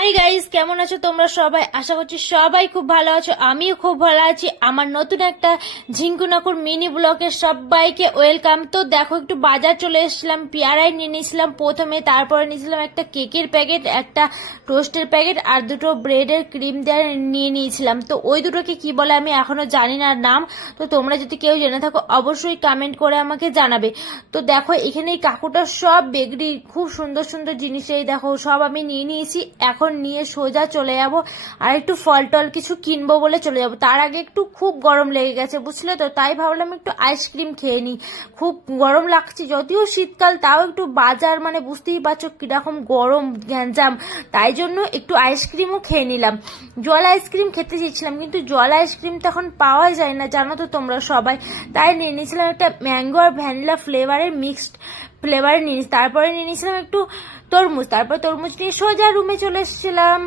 Hi guys, কেমন আছো তোমরা সবাই? আশা করছি সবাই খুব ভালো আছো। আমিও খুব ভালো আছি। আমার নতুন একটা ঝিঙ্কুনাকুর মিনি ব্লগে সবাইকে ওয়েলকাম। তো দেখো, একটু বাজার চলে এসেছিলাম, পেয়ারাই নিয়ে নিয়েছিলাম প্রথমে, তারপরে নিয়েছিলাম একটা কেকের প্যাকেট, একটা টোস্টের প্যাকেট আর দুটো ব্রেডের ক্রিম দেওয়া নিয়ে নিয়েছিলাম। তো ওই দুটোকে কি বলে আমি এখনো জানি না নাম। তো তোমরা যদি কেউ জেনে থাকো অবশ্যই কমেন্ট করে আমাকে জানাবে। তো দেখো, এখানে এই কাকুটা সব বেকরি খুব সুন্দর সুন্দর জিনিস, এই দেখো সব আমি নিয়ে নিয়েছি। এখন নিয়ে সোজা চলে যাব আর একটু ফল টল কিছু কিনবো বলে চলে যাব। তার আগে একটু খুব গরম লেগে গেছে, বুঝলে তো, তাই ভাবলাম একটু আইসক্রিম খেয়ে নিই। খুব গরম লাগছে, যদিও শীতকাল, তাও একটু বাজার মানে বুঝতেই পারছো কিরকম গরম গ্যাঞ্জাম, তাই জন্য একটু আইসক্রিমও খেয়ে নিলাম। জল আইসক্রিম খেতে চেয়েছিলাম, কিন্তু জল আইসক্রিম তো এখন পাওয়া যায় না, জানো তো তোমরা সবাই। তাই নিয়ে নিয়েছিলাম একটা ম্যাঙ্গো আর ভ্যানিলা ফ্লেভারের মিক্সড ফ্লেভারে নিয়ে, তারপরে নিয়ে নিয়েছিলাম একটু তরমুজ। তারপর তরমুজ নিয়ে সোজা রুমে চলে এসেছিলাম।